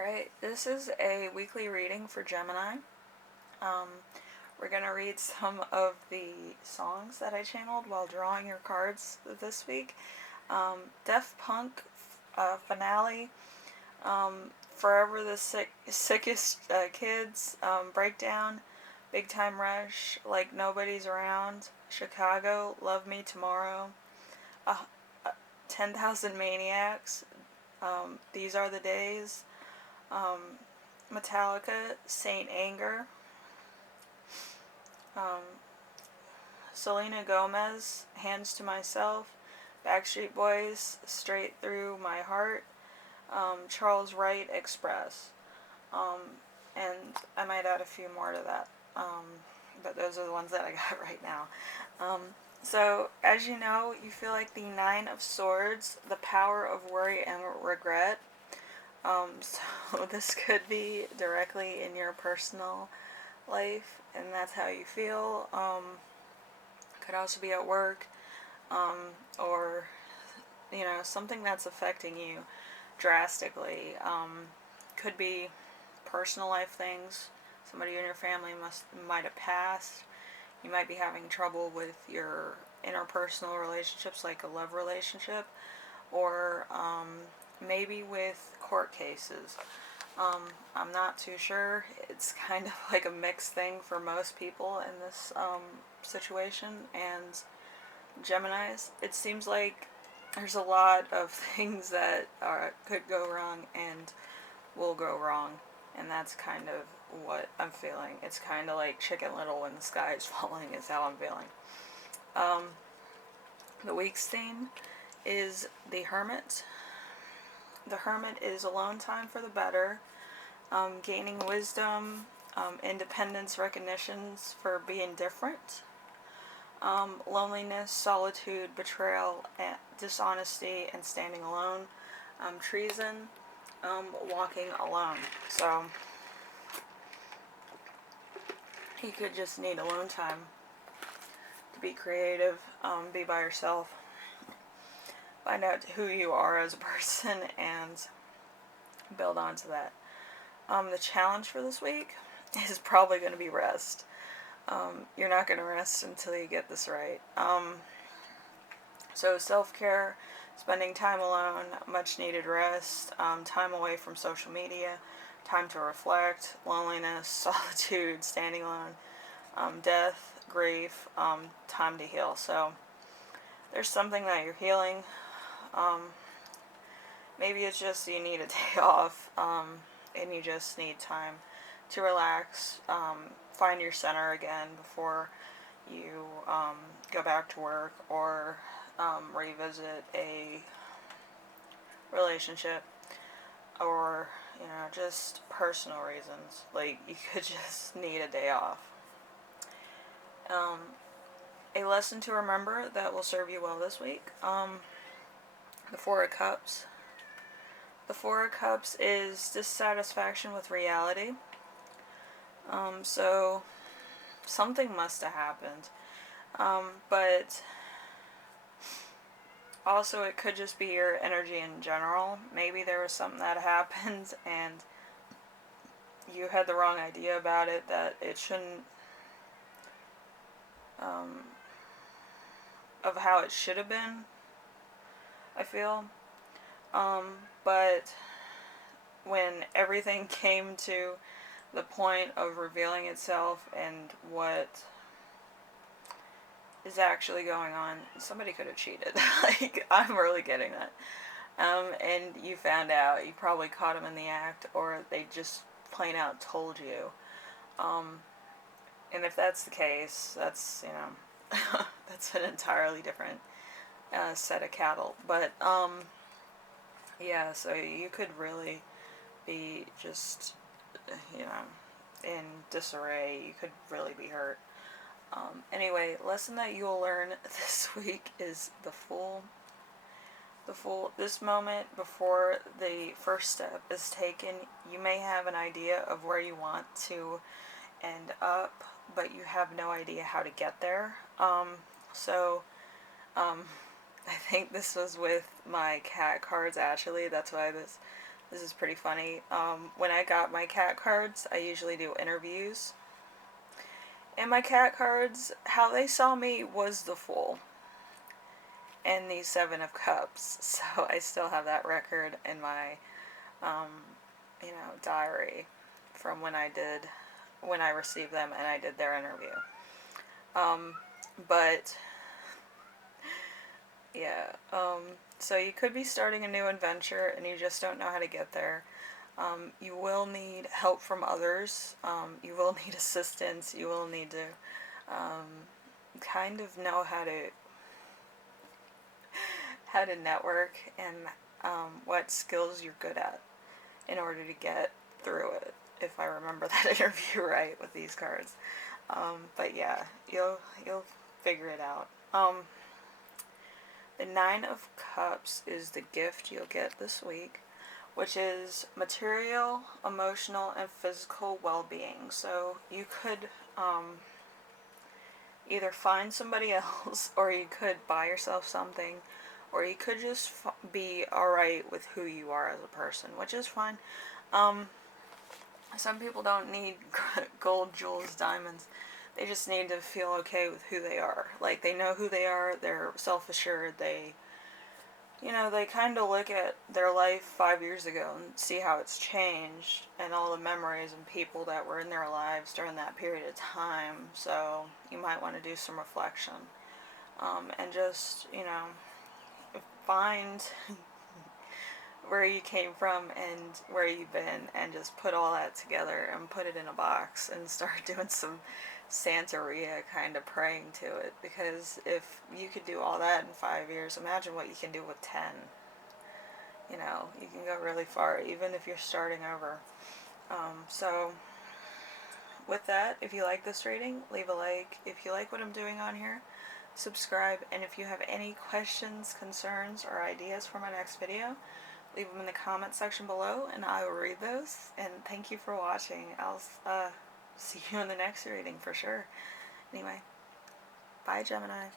Alright, this is a weekly reading for Gemini. Um, we're going to read some of the songs that I channeled while drawing your cards this week. Daft Punk Finale, Forever the Sickest Kids, Breakdown, Big Time Rush, Like Nobody's Around, Chicago, Love Me Tomorrow, uh, 10,000 Maniacs, These Are the Days, um, Metallica, st.anger, um, Selena Gomez, Hands to Myself, Backstreet Boys, Straight Through My Heart, Charles Wright Express, um, and I might add a few more to that, but those are the ones that I got right now. So, as you know, you feel like the Nine of Swords, the power of worry and regret. So this could be directly in your personal life, and that's how you feel. Could also be at work, or something that's affecting you drastically. Could be personal life things. Somebody in your family might have passed. You might be having trouble with your interpersonal relationships, like a love relationship, or maybe with court cases. I'm not too sure. It's kind of like a mixed thing for most people in this situation. And Geminis, it seems like there's a lot of things that could go wrong and will go wrong. And that's kind of what I'm feeling. It's kind of like Chicken Little when the sky is falling is how I'm feeling. The week's theme is the Hermit. The Hermit is alone time for the better, gaining wisdom, independence, recognitions for being different, loneliness, solitude, betrayal, dishonesty, and standing alone, treason, walking alone. So you could just need alone time to be creative, be by yourself, find out who you are as a person, and build onto that. The challenge for this week is probably going to be rest. You're not going to rest until you get this right. So self-care, spending time alone, much needed rest, time away from social media, time to reflect, loneliness, solitude, standing alone, death, grief, time to heal. So there's something that you're healing. Maybe it's just you need a day off, and you just need time to relax, find your center again before you go back to work or revisit a relationship, or just personal reasons. Like, you could just need a day off. A lesson to remember that will serve you well this week. The Four of Cups. The Four of Cups is dissatisfaction with reality. So something must have happened. But also it could just be your energy in general. Maybe there was something that happened and you had the wrong idea about it, that it shouldn't, of how it should have been, I feel. But when everything came to the point of revealing itself and what is actually going on, somebody could have cheated. Like, I'm really getting that. And you found out, you probably caught them in the act, or they just plain out told you. And if that's the case, that's, that's an entirely different set of cattle. But, yeah, so you could really be just, in disarray. You could really be hurt. Anyway, lesson that you will learn this week is the Fool. The Fool. This moment before the first step is taken, you may have an idea of where you want to end up, but you have no idea how to get there. I think this was with my cat cards, actually. That's why this This is pretty funny. When I got my cat cards, I usually do interviews. And my cat cards, how they saw me was the Fool and the Seven of Cups. So I still have that record in my, um, diary from when I received them and I did their interview. Um, but yeah, so you could be starting a new adventure and you just don't know how to get there. You will need help from others. You will need assistance. You will need to kind of know how to network and what skills you're good at in order to get through it. If I remember that interview right with these cards, but yeah, you'll figure it out. The Nine of Cups is the gift you'll get this week, which is material, emotional, and physical well-being. So you could either find somebody else, or you could buy yourself something, or you could just be alright with who you are as a person, which is fine. Um, some people don't need gold, jewels, diamonds. They just need to feel okay with who they are. Like, they know who they are, they're self-assured, they kind of look at their life 5 years ago and see how it's changed and all the memories and people that were in their lives during that period of time. So you might want to do some reflection, and just, find where you came from and where you've been, and just put all that together and put it in a box and start doing some Santeria kind of praying to it. Because if you could do all that in 5 years, imagine what you can do with 10. You can go really far, even if you're starting over. So, with that, if you like this reading, leave a like. If you like what I'm doing on here, subscribe. And if you have any questions, concerns, or ideas for my next video, leave them in the comment section below and I will read those. And thank you for watching. I'll see you in the next reading for sure. Anyway, bye, Gemini.